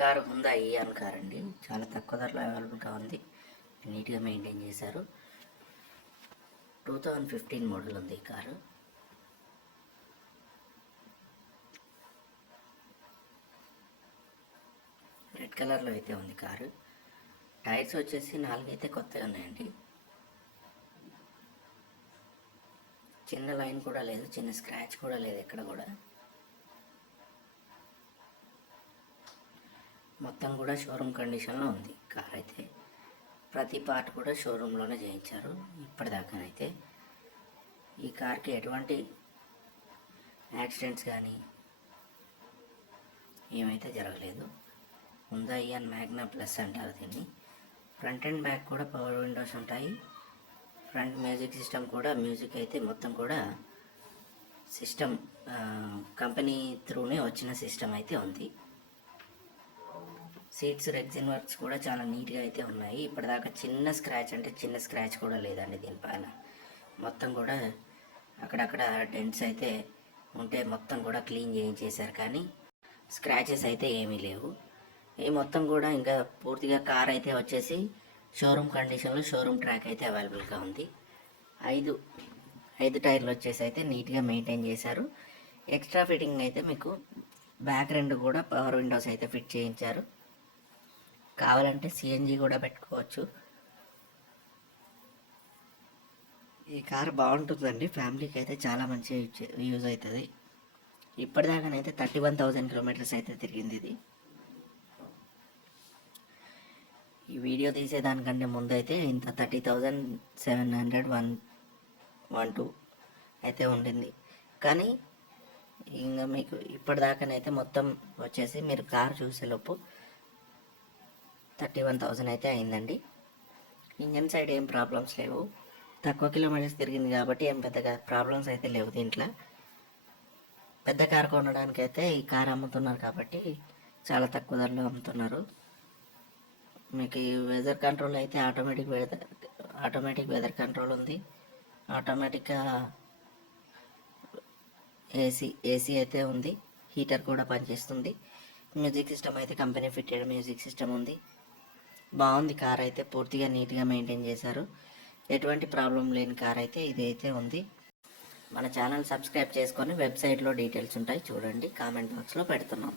Car హుందా Ian car అండి. చాలా తక్కువ ధరలో అవైలబుల్గా ఉంది. నీట్గా మెయింటైన్ చేశారు. 2015 మోడల్ ఉంది ఈ కారు. రెడ్ కలర్లో అయితే ఉంది కారు. టైర్స్ వచ్చేసి 4 అయితే కొత్తగా ఉన్నాయండి. చిన్న లైన్ కూడా లేదు, చిన్న స్క్రాచ్ కూడా లేదు ఎక్కడ కూడా. మొత్తం కూడా షోరూమ్ కండిషన్లో ఉంది కార్ అయితే. ప్రతి పార్ట్ కూడా షోరూంలోనే చేయించారు ఇప్పటిదాకానైతే. ఈ కార్కి ఎటువంటి యాక్సిడెంట్స్ కానీ ఏమైతే జరగలేదు. హుందా ఇయాన్ మ్యాగ్నా ప్లస్ అంటారు దీన్ని. ఫ్రంట్ అండ్ బ్యాక్ కూడా పవర్ విండోస్ ఉంటాయి. ఫ్రంట్ మ్యూజిక్ సిస్టమ్ కూడా, మ్యూజిక్ అయితే మొత్తం కూడా సిస్టమ్ కంపెనీ త్రూనే వచ్చిన సిస్టమ్ అయితే ఉంది. సీట్స్ రెగ్జిన్ వర్క్స్ కూడా చాలా నీట్గా అయితే ఉన్నాయి. ఇప్పటిదాకా చిన్న స్క్రాచ్ అంటే చిన్న స్క్రాచ్ కూడా లేదండి దీనిపైన. మొత్తం కూడా అక్కడక్కడ డెంట్స్ అయితే ఉంటే మొత్తం కూడా క్లీన్ చేయించేశారు, కానీ స్క్రాచెస్ అయితే ఏమీ లేవు. ఈ మొత్తం కూడా ఇంకా పూర్తిగా కార్ అయితే వచ్చేసి షోరూమ్ కండిషన్లో షోరూమ్ ట్రాక్ అయితే అవైలబుల్గా ఉంది. ఐదు టైర్లు వచ్చేసి అయితే నీట్గా మెయింటైన్ చేశారు. ఎక్స్ట్రా ఫిట్టింగ్ అయితే మీకు బ్యాక్ రెండు కూడా పవర్ విండోస్ అయితే ఫిట్ చేయించారు. కావాలంటే సిఎన్జి కూడా పెట్టుకోవచ్చు. ఈ కార్ బాగుంటుందండి, ఫ్యామిలీకి అయితే చాలా మంచి యూజ్ అవుతుంది. ఇప్పటిదాకానైతే 31,000 కిలోమీటర్స్ అయితే తిరిగింది ఇది. ఈ వీడియో తీసేదానికంటే ముందు అయితే ఇంత 30,712 అయితే ఉండింది. కానీ ఇంకా మీకు ఇప్పటిదాకానైతే మొత్తం వచ్చేసి మీరు కార్ చూసేలోపు 31,000 అయితే అయిందండి. ఇంజన్ సైడ్ ఏం ప్రాబ్లమ్స్ లేవు. తక్కువ కిలోమీటర్స్ తిరిగింది కాబట్టి ఏం పెద్దగా ప్రాబ్లమ్స్ అయితే లేవు దీంట్లో. పెద్ద కార్ కొనడానికైతే ఈ కార్ అమ్ముతున్నారు కాబట్టి చాలా తక్కువ ధరలో అమ్ముతున్నారు. మీకు ఈ వెదర్ కంట్రోల్ అయితే ఆటోమేటిక్ వెదర్ కంట్రోల్ ఉంది. ఆటోమేటిక్గా ఏసీ అయితే ఉంది. హీటర్ కూడా పనిచేస్తుంది. మ్యూజిక్ సిస్టమ్ అయితే కంపెనీ ఫిట్టెడ్ మ్యూజిక్ సిస్టమ్ ఉంది. బాగుంది కార్ అయితే, పూర్తిగా నీట్గా మెయింటైన్ చేశారు. ఎటువంటి ప్రాబ్లం లేని కార్ అయితే ఇదైతే ఉంది. మన ఛానల్ సబ్స్క్రైబ్ చేసుకొని వెబ్సైట్లో డీటెయిల్స్ ఉంటాయి చూడండి, కామెంట్ బాక్స్లో పెడుతున్నాం.